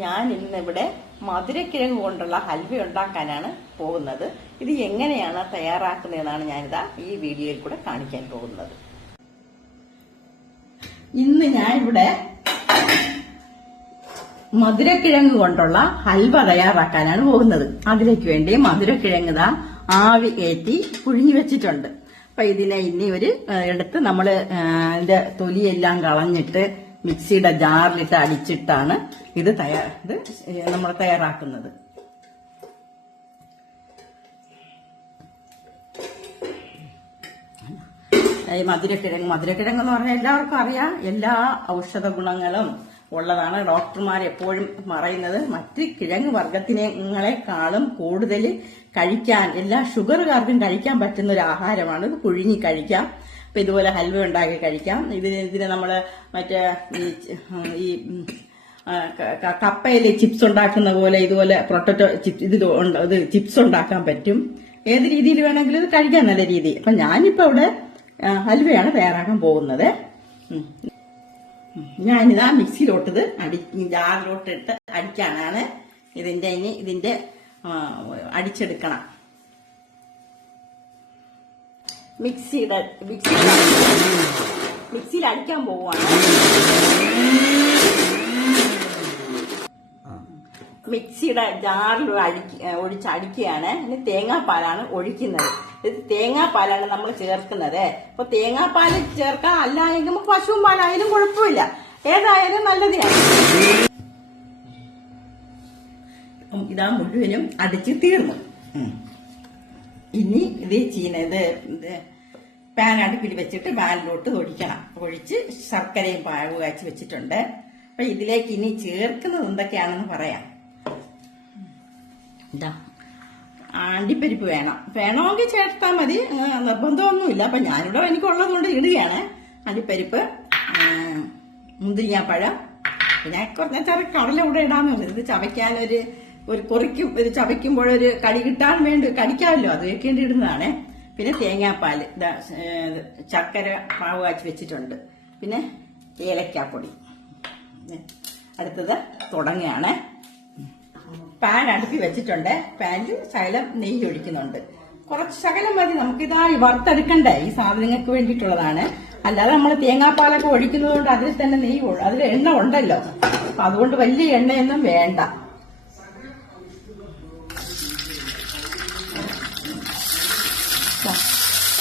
ഞാൻ ഇന്നിവിടെ മധുരക്കിഴങ്ങ് കൊണ്ടുള്ള ഹൽവ ഉണ്ടാക്കാനാണ് പോകുന്നത്. ഇത് എങ്ങനെയാണ് തയ്യാറാക്കുന്നതെന്നാണ് ഞാനിതാ ഈ വീഡിയോയിൽ കൂടെ കാണിക്കാൻ പോകുന്നത്. ഇന്ന് ഞാൻ ഇവിടെ മധുരക്കിഴങ്ങ് കൊണ്ടുള്ള ഹൽവ തയ്യാറാക്കാനാണ് പോകുന്നത്. അതിലേക്ക് വേണ്ടി മധുരക്കിഴങ്ങ് ഇതാ ആവി കയറ്റി പുഴുങ്ങി വെച്ചിട്ടുണ്ട്. അപ്പൊ ഇതിനെ ഇനി ഒരു എടുത്ത് നമ്മള് ഇതിന്റെ തൊലിയെല്ലാം കളഞ്ഞിട്ട് മിക്സിയുടെ ജാറിലിട്ട് അടിച്ചിട്ടാണ് ഇത് നമ്മൾ തയ്യാറാക്കുന്നത്. ഈ മധുരക്കിഴങ്ങ് എന്ന് പറഞ്ഞാൽ എല്ലാവർക്കും അറിയാം, എല്ലാ ഔഷധ ഗുണങ്ങളും ഉള്ളതാണ്. ഡോക്ടർമാർ എപ്പോഴും പറയുന്നത് മറ്റ് കിഴങ്ങ് വർഗത്തിനേക്കാളും കൂടുതൽ കഴിക്കാൻ എല്ലാ ഷുഗറുകാർക്കും കഴിക്കാൻ പറ്റുന്ന ഒരു ആഹാരമാണ്. ഇത് പുഴുങ്ങി കഴിക്കാം. അപ്പൊ ഇതുപോലെ ഹൽവ ഉണ്ടാക്കി കഴിക്കാം. ഇതിന് നമ്മള് മറ്റേ ഈ കപ്പയില് ചിപ്സ് ഉണ്ടാക്കുന്ന പോലെ ഇതുപോലെ പൊട്ടറ്റോ ഇത് ചിപ്സ് ഉണ്ടാക്കാൻ പറ്റും. ഏത് രീതിയിൽ വേണമെങ്കിലും ഇത് കഴിക്കാൻ നല്ല രീതി. അപ്പൊ ഞാനിപ്പോ ഇവിടെ ഹൽവയാണ് തയ്യാറാക്കാൻ പോകുന്നത്. ഞാനിതാ മിക്സിയിലോട്ടത് ജാറിലോട്ടിട്ട് അടിക്കാനാണ്. ഇതിന്റെ അടിച്ചെടുക്കണം. മിക്സിയിൽ അടിക്കാൻ പോവുകയാണ്. മിക്സിയുടെ ജാറിൽ ഒഴിച്ചടിക്കുകയാണ്. ഇനി തേങ്ങാപ്പാലാണ് ഒഴിക്കുന്നത്. ഇത് തേങ്ങാപ്പാലാണ് നമ്മൾ ചേർക്കുന്നത്. അപ്പൊ തേങ്ങാപ്പാൽ ചേർക്കാം, അല്ലായെങ്കിൽ നമുക്ക് പശുവും പാലായാലും കുഴപ്പമില്ല, ഏതായാലും നല്ലതിനാണ്. ഇതാ മുഴുവനും അടിച്ച് തീർന്നു. ഇനി ഇത് പാൻ അടുപ്പിൽ വെച്ചിട്ട് പാനിലോട്ട് ഒഴിച്ച് ശർക്കരയും പാവ് കാച്ചി വെച്ചിട്ടുണ്ട്. അപ്പൊ ഇതിലേക്ക് ഇനി ചേർക്കുന്നത് എന്തൊക്കെയാണെന്ന് പറയാം. ഇതാ അണ്ടിപ്പരിപ്പ് വേണമെങ്കിൽ ചേർത്താൽ മതി, നിർബന്ധമൊന്നുമില്ല. അപ്പൊ ഞാനിവിടെ എനിക്കുള്ളത് കൊണ്ട് ഇടുകയാണ്. അണ്ടിപ്പരിപ്പ്, മുന്തിരിങ്ങാപ്പഴം, പിന്നെ കുറഞ്ഞ കടല കൂടെ ഇടാന്ന് പറഞ്ഞത്. ഇത് ചവയ്ക്കാൻ ഒരു ചവയ്ക്കുമ്പോഴൊരു കടി കിട്ടാൻ വേണ്ടി കടിക്കാമല്ലോ, അത് വെക്കേണ്ടി ഇടുന്നതാണ്. പിന്നെ തേങ്ങാപ്പാൽ, ശർക്കര പാവ് കാച്ചി വെച്ചിട്ടുണ്ട്. പിന്നെ ഏലക്കാപ്പൊടി. അടുത്തത് തുടങ്ങുകയാണ്. പാൻ അടുപ്പി വെച്ചിട്ടുണ്ട്. പാനിൽ ശകലം നെയ്യ് ഒഴിക്കുന്നുണ്ട്. കുറച്ച് ശകലം മതി. നമുക്കിതാ വറുത്തെടുക്കണ്ടേ, ഈ സാധനങ്ങൾക്ക് വേണ്ടിയിട്ടുള്ളതാണ്. അല്ലാതെ നമ്മൾ തേങ്ങാപ്പാലൊക്കെ ഒഴിക്കുന്നത് കൊണ്ട് അതിൽ തന്നെ അതിൽ എണ്ണ ഉണ്ടല്ലോ. അപ്പൊ അതുകൊണ്ട് വലിയ എണ്ണയൊന്നും വേണ്ട.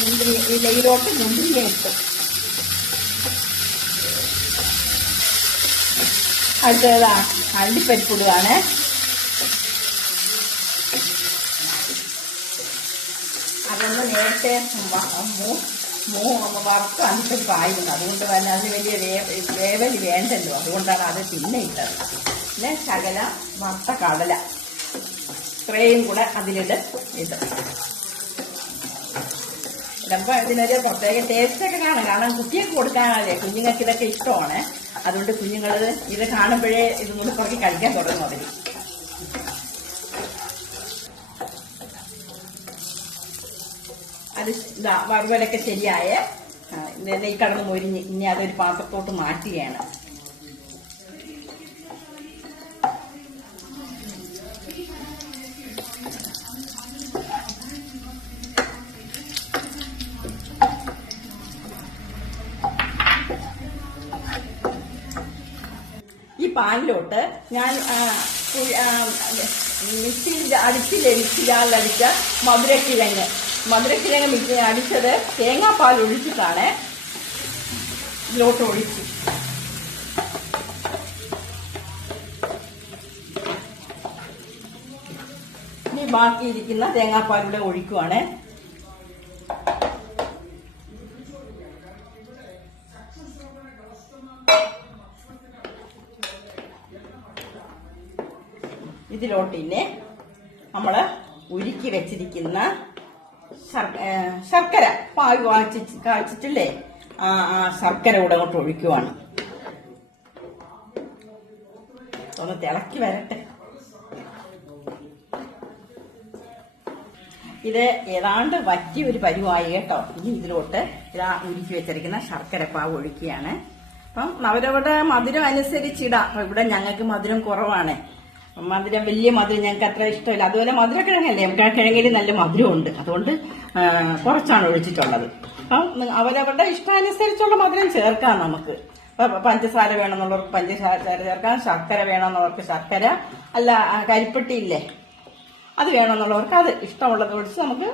ഈ നെയ്യിലോട്ട് മുന്തിരിങ്ങ ഇട്ടു. അടുത്തതാ അണ്ടിപ്പരിപ്പിടുകയാണ്. അതൊന്ന് നേരത്തെ വറുത്ത് അണ്ടിപ്പരിപ്പായിരുന്നു. അതുകൊണ്ട് തന്നെ അതിന് വലിയ വേവല് വേണ്ടല്ലോ, അതുകൊണ്ടാണ് അത് പിന്നെ ഇട്ടത്. പിന്നെ ശകല വറുത്ത കടല ഇത്രയും കൂടെ അതിലിട്ട് ഇടുമ്പോ ഇതിനൊരു പ്രത്യേക ടേസ്റ്റൊക്കെ കാണാം. കാരണം കുട്ടികൾക്ക് കൊടുക്കാനല്ലേ, കുഞ്ഞുങ്ങൾക്ക് ഇതൊക്കെ ഇഷ്ടമാണ്. അതുകൊണ്ട് കുഞ്ഞുങ്ങൾ ഇത് കാണുമ്പോഴേ ഇതും കൂടി കുറച്ച് കഴിക്കാൻ തുടങ്ങും. അവര് അത് വറുവലൊക്കെ ശരിയായ നെയ്യ് കടന്ന് മൊരിഞ്ഞ് ഇനി അതൊരു പാത്രത്തോട്ട് മാറ്റുകയാണ്. ഈ പാനിലോട്ട് ഞാൻ മിക്സിയിലടിച്ച മധുരക്കിഴങ്ങ് മിക്സി അടിച്ചത് തേങ്ങാപ്പാൽ ഒഴിച്ചിട്ടാണ് ഇതിലോട്ട് ഒഴിച്ചു. ഇനി ബാക്കിയിരിക്കുന്ന തേങ്ങാപ്പാലൂടെ ഒഴിക്കുവാണ്. ഇതിലോട്ട് ഇന്നെ നമ്മള് ഉരുക്കി വെച്ചിരിക്കുന്ന ശർക്കര പാൽ കാച്ചിട്ടില്ലേ, ആ ശർക്കര കൂടെ അങ്ങോട്ട് ഒഴിക്കുവാണ്. ഒന്ന് തിളക്കി വരട്ടെ. ഇത് ഏതാണ്ട് വറ്റിയ ഒരു പരുവായി കേട്ടോ. ഇനി ഇതിലോട്ട് ഇതാ ഉരുക്കി വെച്ചിരിക്കുന്ന ശർക്കരപ്പാവ് ഒഴിക്കുകയാണ്. അപ്പം അവരവിടെ മധുരം അനുസരിച്ചിടാം. ഇവിടെ ഞങ്ങൾക്ക് മധുരം കുറവാണ്. മധുരം വലിയ മധുരം ഞങ്ങൾക്ക് അത്ര ഇഷ്ടമില്ല. അതുപോലെ മധുരക്കിഴങ്ങല്ലേ, കിഴങ്ങിൽ നല്ല മധുരമുണ്ട്. അതുകൊണ്ട് കുറച്ചാണ് ഒഴിച്ചിട്ടുള്ളത്. അപ്പം അവരവരുടെ ഇഷ്ടാനുസരിച്ചുള്ള മധുരം ചേർക്കാം. നമുക്ക് പഞ്ചസാര വേണമെന്നുള്ളവർക്ക് പഞ്ചസാര ചേർക്കാം, ശർക്കര വേണമെന്നുള്ളവർക്ക് ശർക്കര, അല്ല കരിപ്പെട്ടിയില്ലേ അത് വേണമെന്നുള്ളവർക്ക് അത് ഇഷ്ടമുള്ളത് ഒഴിച്ച് നമുക്ക്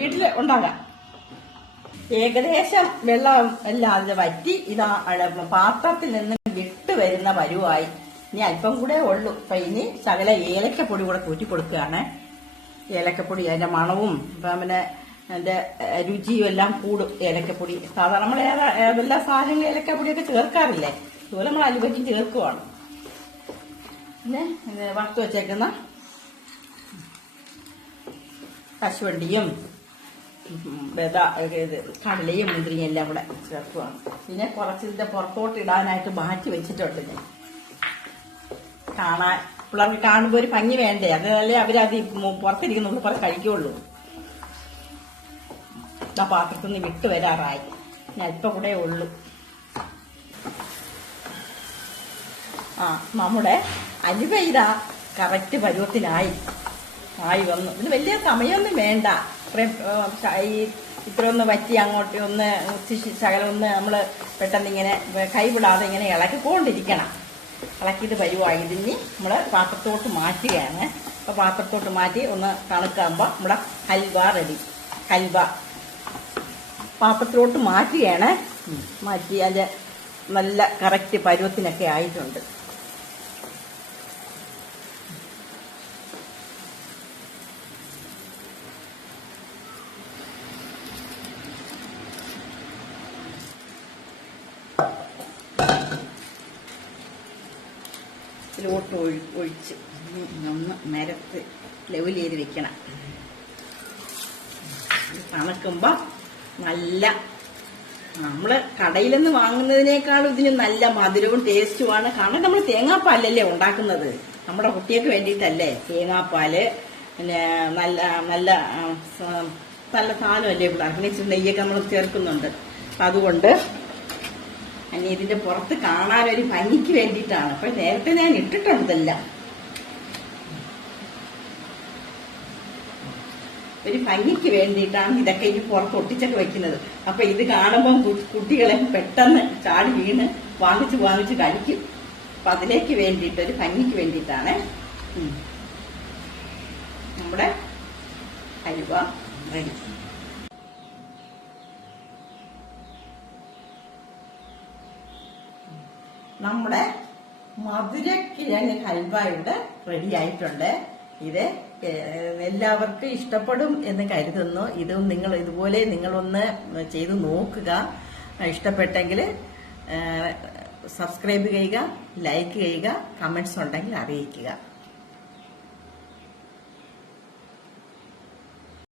വീട്ടിൽ ഉണ്ടാകാം. ഏകദേശം വെള്ളം എല്ലാം അത് വറ്റി ഇതാ പാത്രത്തിൽ നിന്ന് വിട്ട് വരുന്ന പരുവായി. ഇനി അല്പം കൂടെ ഉള്ളൂ. അപ്പൊ ഇനി ശകല ഏലക്കപ്പൊടി കൂടെ കൂറ്റി കൊടുക്കുകയാണ്. ഏലക്കപ്പൊടി അതിന്റെ മണവും പിന്നെ അതിന്റെ രുചിയും എല്ലാം കൂടും. ഏലക്കപ്പൊടി സാധാരണ നമ്മൾ ഏതെല്ലാം സാധനങ്ങൾ ഏലക്കപ്പൊടിയൊക്കെ ചേർക്കാറില്ലേ, അതുപോലെ നമ്മൾ അലുവയ്ക്കും ചേർക്കുവാണ്. പിന്നെ വറുത്ത് വെച്ചേക്കുന്ന കശുവണ്ടിയും കടലയും മുന്തിരിയും എല്ലാം കൂടെ ചേർക്കുവാണ്. പിന്നെ കുറച്ചിന്റെ പുറത്തോട്ട് ഇടാനായിട്ട് മാറ്റി വെച്ചിട്ടുണ്ട് ഞാൻ. പിള്ളേർക്ക് കാണുമ്പോൾ ഒരു ഭംഗി വേണ്ടേ, അതല്ലേ അവരത് പുറത്തിരിക്കുന്നുള്ളൂ കുറെ കഴിക്കുള്ളൂ. ആ പാത്രത്തിൽ നിന്ന് വിട്ട് വരാറായി. ഞാൻ അല്പം കൂടെ ഉള്ളൂ. നമ്മുടെ അലുവ ഇതാ കറക്റ്റ് പരുവത്തിനായി വന്നു. ഇതിന് വലിയ സമയമൊന്നും വേണ്ട. ഇത്ര ഒന്ന് വറ്റി അങ്ങോട്ട് ഒന്ന് ശകലം ഒന്ന് നമ്മൾ പെട്ടെന്ന് ഇങ്ങനെ കൈവിടാതെ ഇങ്ങനെ ഇളക്കിക്കൊണ്ടിരിക്കണം. ഇളക്കിയിട്ട് പരുവായി. ഇതിന് നമ്മൾ പാത്രത്തോട്ട് മാറ്റുകയാണ്. അപ്പൊ പാത്രത്തോട്ട് മാറ്റി ഒന്ന് തണുക്കാകുമ്പോൾ നമ്മുടെ ഹൽവ റെഡി. ഹൽവ പാത്രത്തിലോട്ട് മാറ്റുകയാണ്. മാറ്റി അതിന്റെ നല്ല കറക്റ്റ് പരുവത്തിനൊക്കെ ആയിട്ടുണ്ട്. ഇതിലോട്ട് ഒഴിച്ച് ഒന്ന് നിരത്ത് ലെവൽ ചെയ്ത് വെക്കണം. തണുക്കുമ്പോ നല്ല നമ്മള് കടയിൽ നിന്ന് വാങ്ങുന്നതിനേക്കാളും ഇതിന് നല്ല മധുരവും ടേസ്റ്റുമാണ്. കാരണം നമ്മൾ തേങ്ങാപ്പാലല്ലേ ഉണ്ടാക്കുന്നത്, നമ്മുടെ കുട്ടികൾക്ക് വേണ്ടിയിട്ടല്ലേ തേങ്ങാപ്പാല്. പിന്നെ നല്ല നല്ല നല്ല സാധനമല്ലേ പിള്ളേർക്ക്. പിന്നെ ഇച്ചിരി നെയ്യൊക്കെ നമ്മൾ ചേർക്കുന്നുണ്ട്. അതുകൊണ്ട് ഇനി ഇതിന്റെ പുറത്ത് കാണാനൊരു ഭംഗിക്ക് വേണ്ടിയിട്ടാണ്. അപ്പൊ നേരത്തെ ഞാൻ ഇട്ടിട്ടുണ്ടതെല്ലാം ഒരു ഭംഗിക്ക് വേണ്ടിയിട്ടാണ് ഇതൊക്കെ ഇനി പുറത്ത് ഒട്ടിച്ചൊക്കെ വെക്കുന്നത്. അപ്പൊ ഇത് കാണുമ്പം കുട്ടികളെ പെട്ടെന്ന് ചാടി വീണ് വാങ്ങിച്ച് കഴിക്കും. അപ്പൊ അതിലേക്ക് വേണ്ടിയിട്ട് ഒരു ഭംഗിക്ക് വേണ്ടിയിട്ടാണ് നമ്മുടെ ഹൽവ റെഡി. നമ്മുടെ മധുരക്കിഴങ്ങ് ഹൽവ ഇവിടെ റെഡി ആയിട്ടുണ്ട്. ഇത് എല്ലാവർക്കും ഇഷ്ടപ്പെടും എന്ന് കരുതുന്നു. ഇതും നിങ്ങൾ ഇതുപോലെ നിങ്ങളൊന്ന് ചെയ്ത് നോക്കുക. ഇഷ്ടപ്പെട്ടെങ്കിൽ സബ്സ്ക്രൈബ് ചെയ്യുക, ലൈക്ക് ചെയ്യുക, കമന്റ്സ് ഉണ്ടെങ്കിൽ അറിയിക്കുക.